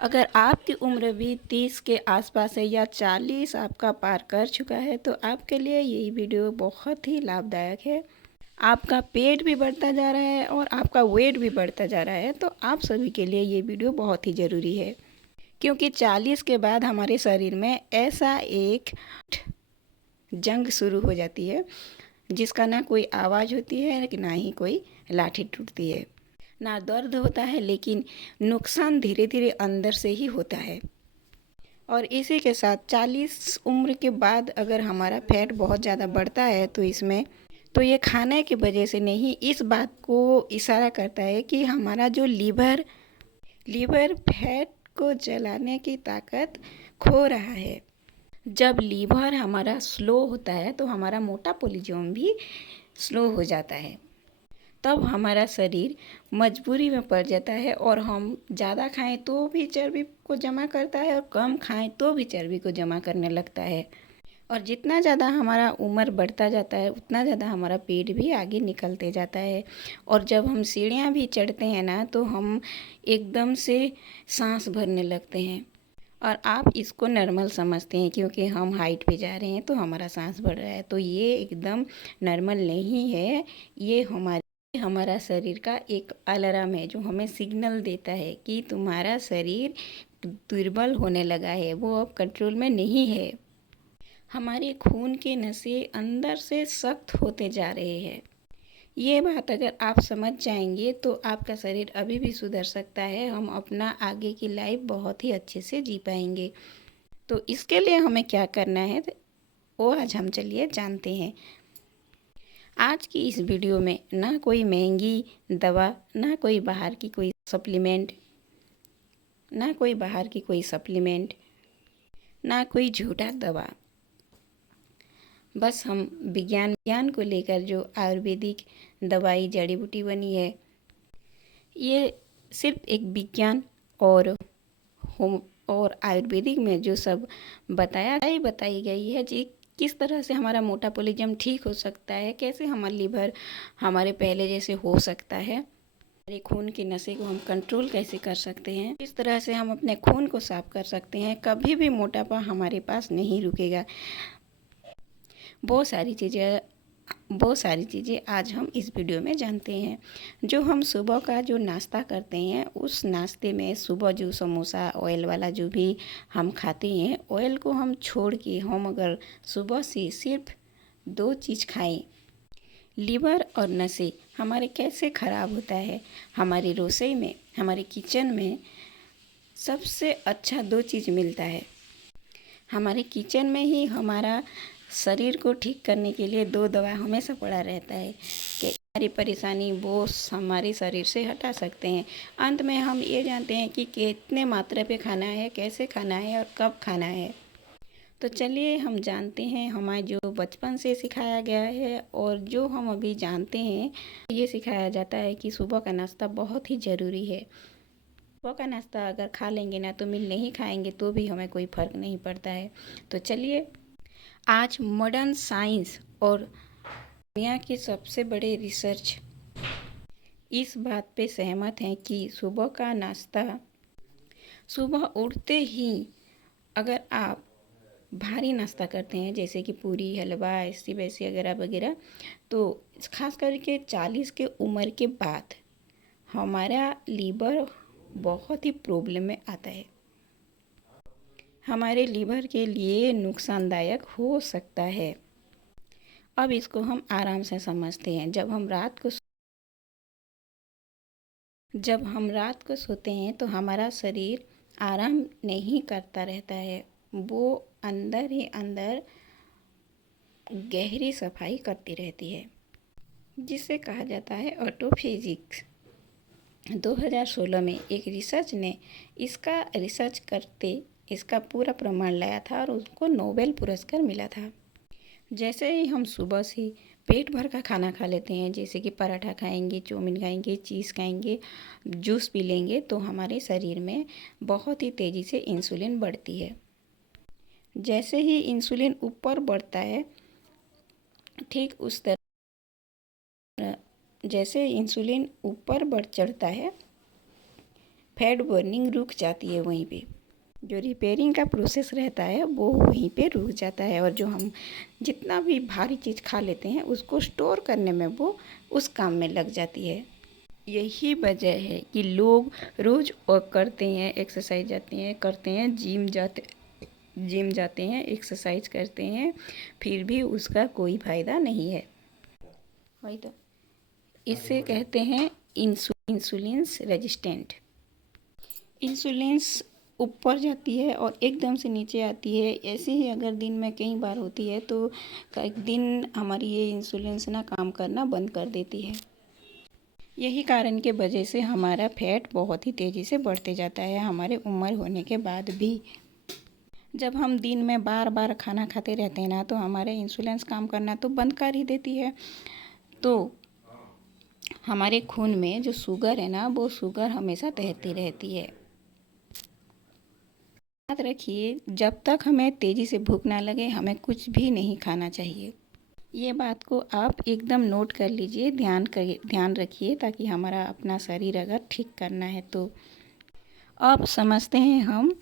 अगर आपकी उम्र भी 30 के आसपास है या 40 आपका पार कर चुका है तो आपके लिए यही वीडियो बहुत ही लाभदायक है। आपका पेट भी बढ़ता जा रहा है और आपका वेट भी बढ़ता जा रहा है, तो आप सभी के लिए ये वीडियो बहुत ही ज़रूरी है, क्योंकि 40 के बाद हमारे शरीर में ऐसा एक जंग शुरू हो जाती है जिसका ना कोई आवाज़ होती है ना ही कोई लाठी टूटती है, ना दर्द होता है, लेकिन नुकसान धीरे धीरे अंदर से ही होता है। और इसी के साथ 40 उम्र के बाद अगर हमारा फैट बहुत ज़्यादा बढ़ता है तो ये खाने की वजह से नहीं, इस बात को इशारा करता है कि हमारा जो लीवर फैट को जलाने की ताकत खो रहा है। जब लीवर हमारा स्लो होता है तो हमारा मेटाबॉलिज्म भी स्लो हो जाता है। तब हमारा शरीर मजबूरी में पड़ जाता है और हम ज़्यादा खाएं तो भी चर्बी को जमा करता है और कम खाएं तो भी चर्बी को जमा करने लगता है। और जितना ज़्यादा हमारा उम्र बढ़ता जाता है उतना ज़्यादा हमारा पेट भी आगे निकलते जाता है। और जब हम सीढ़ियाँ भी चढ़ते हैं ना तो हम एकदम से सांस भरने लगते हैं। और आप इसको नॉर्मल समझते हैं क्योंकि हम हाइट पे जा रहे हैं तो हमारा सांस बढ़ रहा है, तो ये एकदम नॉर्मल नहीं है। ये हमारा शरीर का एक अलार्म है जो हमें सिग्नल देता है कि तुम्हारा शरीर दुर्बल होने लगा है, वो अब कंट्रोल में नहीं है। हमारे खून के नसें अंदर से सख्त होते जा रहे हैं। ये बात अगर आप समझ जाएंगे तो आपका शरीर अभी भी सुधर सकता है। हम अपना आगे की लाइफ बहुत ही अच्छे से जी पाएंगे। तो इसके लिए हमें क्या करना है वो आज हम चलिए जानते हैं। आज की इस वीडियो में ना कोई महंगी दवा, ना कोई बाहर की कोई सप्लीमेंट, ना कोई झूठा दवा। बस हम विज्ञान को लेकर जो आयुर्वेदिक दवाई जड़ी बूटी बनी है, ये सिर्फ एक विज्ञान और होम और आयुर्वेदिक में जो सब बताई गई है जी, किस तरह से हमारा मेटाबॉलिज्म ठीक हो सकता है, कैसे हमारा लीवर हमारे पहले जैसे हो सकता है, हमारे खून की नसें को हम कंट्रोल कैसे कर सकते हैं, किस तरह से हम अपने खून को साफ कर सकते हैं, कभी भी मोटापा हमारे पास नहीं रुकेगा। बहुत सारी चीज़ें आज हम इस वीडियो में जानते हैं। जो हम सुबह का जो नाश्ता करते हैं, उस नाश्ते में सुबह जो समोसा ऑयल वाला जो भी हम खाते हैं, ऑयल को हम छोड़ के हम अगर सुबह से सिर्फ 2 चीज़ खाएं, लीवर और नसें हमारे कैसे ख़राब होता है। हमारी रसोई में, हमारे किचन में सबसे अच्छा 2 चीज़ मिलता है। हमारे किचन में ही हमारा शरीर को ठीक करने के लिए 2 दवा हमेशा पड़ा रहता है कि हमारी परेशानी वो हमारे शरीर से हटा सकते हैं। अंत में हम ये जानते हैं कि कितने मात्रा पे खाना है, कैसे खाना है और कब खाना है। तो चलिए हम जानते हैं। हमारे जो बचपन से सिखाया गया है और जो हम अभी जानते हैं, ये सिखाया जाता है कि सुबह का नाश्ता बहुत ही ज़रूरी है। सुबह का नाश्ता अगर खा लेंगे ना तो मिल नहीं खाएंगे तो भी हमें कोई फ़र्क नहीं पड़ता है। तो चलिए, आज मॉडर्न साइंस और दुनिया के सबसे बड़े रिसर्च इस बात पे सहमत हैं कि सुबह का नाश्ता, सुबह उठते ही अगर आप भारी नाश्ता करते हैं जैसे कि पूरी, हलवा, ऐसी वैसी वगैरह वगैरह, तो खास करके 40 के उम्र के बाद हमारा लीवर बहुत ही प्रॉब्लम में आता है। हमारे लीवर के लिए नुकसानदायक हो सकता है। अब इसको हम आराम से समझते हैं। जब हम रात को सोते हैं तो हमारा शरीर आराम नहीं करता रहता है, वो अंदर ही अंदर गहरी सफाई करती रहती है, जिसे कहा जाता है ऑटोफेजिक्स। 2016 में एक रिसर्च ने इसका रिसर्च करते इसका पूरा प्रमाण लाया था और उसको नोबेल पुरस्कार मिला था। जैसे ही हम सुबह से पेट भर का खाना खा लेते हैं, जैसे कि पराठा खाएंगे, चाउमीन खाएंगे, चीज़ खाएंगे, जूस पी लेंगे, तो हमारे शरीर में बहुत ही तेज़ी से इंसुलिन बढ़ती है। जैसे ही इंसुलिन ऊपर बढ़ता है, ठीक उस तरह जैसे इंसुलिन ऊपर बढ़ चढ़ता है, फैट बर्निंग रुक जाती है वहीं पे। जो रिपेयरिंग का प्रोसेस रहता है वो वहीं पे रुक जाता है, और जो हम जितना भी भारी चीज़ खा लेते हैं उसको स्टोर करने में वो उस काम में लग जाती है। यही वजह है कि लोग रोज़ वर्क करते हैं, एक्सरसाइज जाते हैं, करते हैं, जिम जाते हैं, एक्सरसाइज करते हैं, फिर भी उसका कोई फ़ायदा नहीं है। वही तो इसे कहते हैं इंसुलिन रेजिस्टेंट। इंसुलिन्स ऊपर जाती है और एकदम से नीचे आती है। ऐसे ही अगर दिन में कई बार होती है तो एक दिन हमारी ये इंसुलिन्स ना काम करना बंद कर देती है। यही कारण के वजह से हमारा फैट बहुत ही तेज़ी से बढ़ते जाता है हमारे उम्र होने के बाद भी। जब हम दिन में बार बार खाना खाते रहते हैं ना, तो हमारे इंसुलिन्स काम करना तो बंद कर ही देती है। तो हमारे खून में जो शुगर है ना, वो शुगर हमेशा तैरती रहती है। याद रखिए, जब तक हमें तेज़ी से भूख ना लगे हमें कुछ भी नहीं खाना चाहिए। ये बात को आप एकदम नोट कर लीजिए, ध्यान रखिए, ताकि हमारा अपना शरीर अगर ठीक करना है तो। अब समझते हैं हम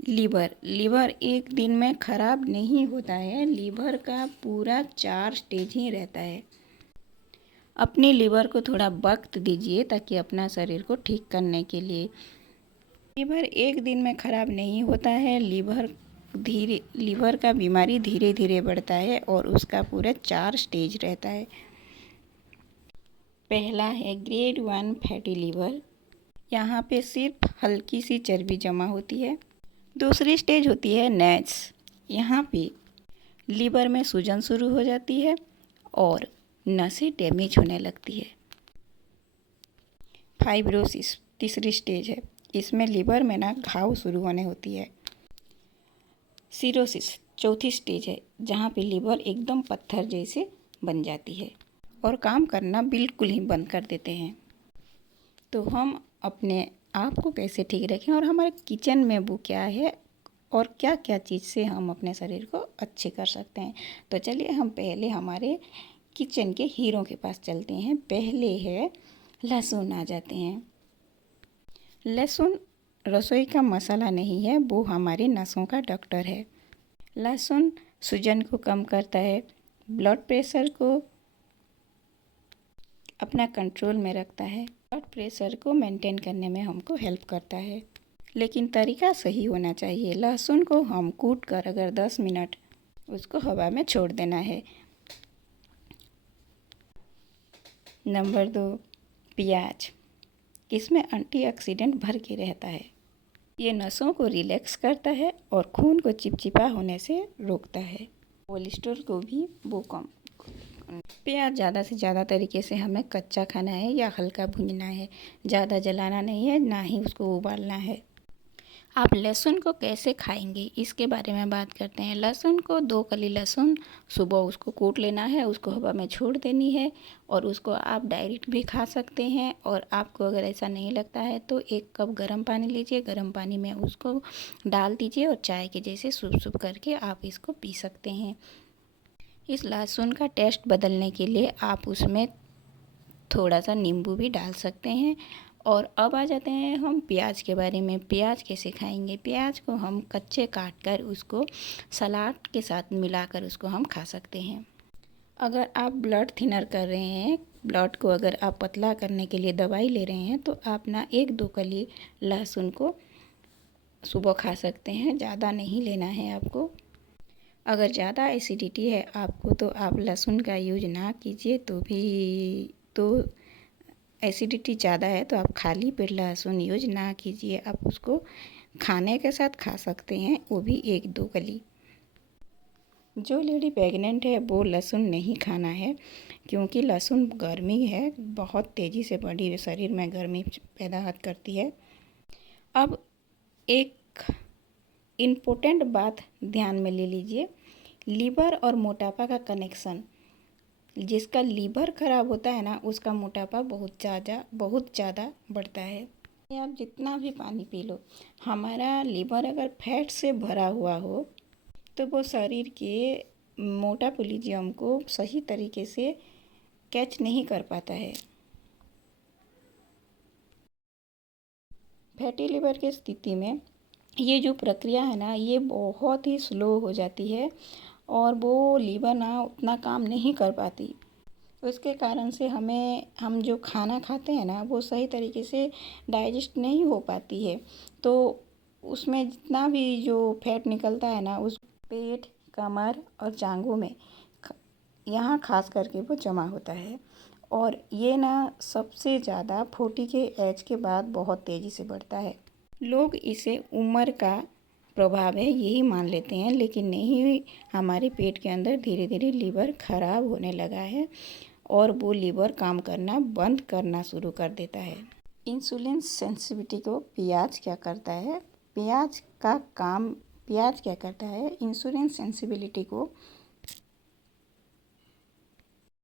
लीवर एक दिन में ख़राब नहीं होता है। लीवर का पूरा 4 स्टेज ही रहता है। अपने लीवर को थोड़ा वक्त दीजिए ताकि अपना शरीर को ठीक करने के लिए। लीवर एक दिन में ख़राब नहीं होता है। लीवर का बीमारी धीरे धीरे बढ़ता है और उसका पूरा 4 स्टेज रहता है। पहला है ग्रेड 1 फैटी लीवर। यहाँ पे सिर्फ हल्की सी चर्बी जमा होती है। दूसरी स्टेज होती है नैच। यहाँ पे लीवर में सूजन शुरू हो जाती है और नसें डैमेज होने लगती है। फाइब्रोसिस तीसरी स्टेज है। इसमें लीवर में ना घाव शुरू होने होती है। सिरोसिस चौथी स्टेज है, जहाँ पे लीवर एकदम पत्थर जैसे बन जाती है और काम करना बिल्कुल ही बंद कर देते हैं। तो हम अपने आप को कैसे ठीक रखें और हमारे किचन में वो क्या है और क्या क्या चीज़ से हम अपने शरीर को अच्छे कर सकते हैं। तो चलिए हम पहले हमारे किचन के हीरो के पास चलते हैं। पहले है लहसुन। आ जाते हैं। लहसुन रसोई का मसाला नहीं है, वो हमारे नसों का डॉक्टर है। लहसुन सूजन को कम करता है, ब्लड प्रेशर को अपना कंट्रोल में रखता है, ब्लड प्रेशर को मेंटेन करने में हमको हेल्प करता है। लेकिन तरीका सही होना चाहिए। लहसुन को हम कूट कर अगर 10 मिनट उसको हवा में छोड़ देना है। नंबर 2, प्याज। इसमें एंटीऑक्सीडेंट भर के रहता है। ये नसों को रिलैक्स करता है और खून को चिपचिपा होने से रोकता है। कोलेस्ट्रॉल को भी वो कम। प्याज ज़्यादा से ज़्यादा तरीके से हमें कच्चा खाना है या हल्का भूनना है। ज़्यादा जलाना नहीं है, ना ही उसको उबालना है। आप लहसुन को कैसे खाएंगे इसके बारे में बात करते हैं। लहसुन को 2 कली लहसुन सुबह उसको कूट लेना है, उसको हवा में छोड़ देनी है और उसको आप डायरेक्ट भी खा सकते हैं। और आपको अगर ऐसा नहीं लगता है तो 1 कप गर्म पानी लीजिए, गर्म पानी में उसको डाल दीजिए और चाय के जैसे सूप सूप करके आप इसको पी सकते हैं। इस लहसुन का टेस्ट बदलने के लिए आप उसमें थोड़ा सा नींबू भी डाल सकते हैं। और अब आ जाते हैं हम प्याज के बारे में। प्याज कैसे खाएंगे। प्याज को हम कच्चे काट कर उसको सलाद के साथ मिलाकर उसको हम खा सकते हैं। अगर आप ब्लड थिनर कर रहे हैं, ब्लड को अगर आप पतला करने के लिए दवाई ले रहे हैं, तो आप ना 1-2 कली लहसुन को सुबह खा सकते हैं। ज़्यादा नहीं लेना है आपको। अगर ज़्यादा एसिडिटी है आपको तो आप लहसुन का यूज ना कीजिए। तो एसिडिटी ज़्यादा है तो आप खाली पेट लहसुन यूज ना कीजिए। आप उसको खाने के साथ खा सकते हैं, वो भी 1-2 कली। जो लेडी प्रेग्नेंट है वो लहसुन नहीं खाना है, क्योंकि लहसुन गर्मी है, बहुत तेज़ी से बॉडी शरीर में गर्मी पैदा करती है। अब एक इम्पोर्टेंट बात ध्यान में ले लीजिए। लीवर और मोटापा का कनेक्शन। जिसका लीवर खराब होता है ना, उसका मोटापा बहुत ज़्यादा बढ़ता है। आप जितना भी पानी पी लो, हमारा लीवर अगर फैट से भरा हुआ हो तो वो शरीर के मेटाबॉलिज्म को सही तरीके से कैच नहीं कर पाता है। फैटी लिवर की स्थिति में ये जो प्रक्रिया है ना, ये बहुत ही स्लो हो जाती है और वो लीवर ना उतना काम नहीं कर पाती। उसके कारण से हम जो खाना खाते हैं ना, वो सही तरीके से डाइजेस्ट नहीं हो पाती है। तो उसमें जितना भी जो फैट निकलता है ना, उस पेट, कमर और जांघों में यहाँ खास करके वो जमा होता है। और ये ना सबसे ज़्यादा 40 के एज के बाद बहुत तेज़ी से बढ़ता है। लोग इसे उम्र का प्रभाव है यही मान लेते हैं, लेकिन नहीं, हमारे पेट के अंदर धीरे धीरे लीवर खराब होने लगा है और वो लीवर काम करना बंद करना शुरू कर देता है। इंसुलिन सेंसिटिविटी को प्याज क्या करता है? प्याज क्या करता है? इंसुलिन सेंसिबिलिटी को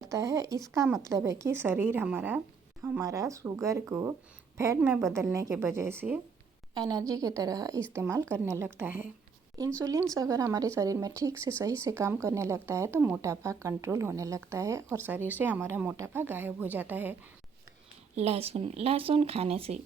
करता है। इसका मतलब है कि शरीर हमारा शुगर को फैट में बदलने के वजह से एनर्जी की तरह इस्तेमाल करने लगता है। इंसुलिन अगर हमारे शरीर में ठीक से सही से काम करने लगता है तो मोटापा कंट्रोल होने लगता है और शरीर से हमारा मोटापा गायब हो जाता है। लहसुन खाने से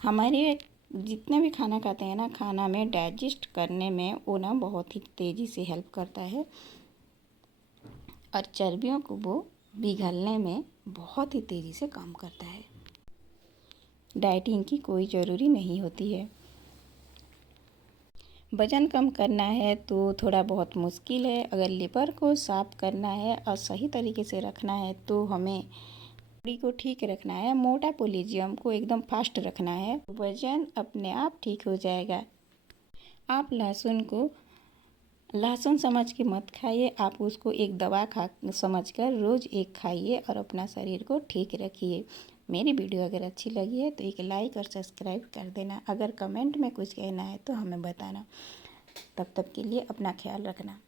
हमारे जितने भी खाना खाते हैं ना, खाना में डाइजेस्ट करने में वो ना बहुत ही तेज़ी से हेल्प करता है और चर्बियों को वो पिघलने में बहुत ही तेज़ी से काम करता है। डाइटिंग की कोई ज़रूरी नहीं होती है। वज़न कम करना है तो थोड़ा बहुत मुश्किल है। अगर लिवर को साफ़ करना है और सही तरीके से रखना है तो हमें बॉडी को ठीक रखना है, मेटाबॉलिज्म को एकदम फास्ट रखना है, वज़न अपने आप ठीक हो जाएगा। आप लहसुन समझ के मत खाइए, आप उसको एक दवा समझकर रोज़ एक खाइए और अपना शरीर को ठीक रखिए। मेरी वीडियो अगर अच्छी लगी है तो एक लाइक और सब्सक्राइब कर देना। अगर कमेंट में कुछ कहना है तो हमें बताना। तब तक के लिए अपना ख्याल रखना।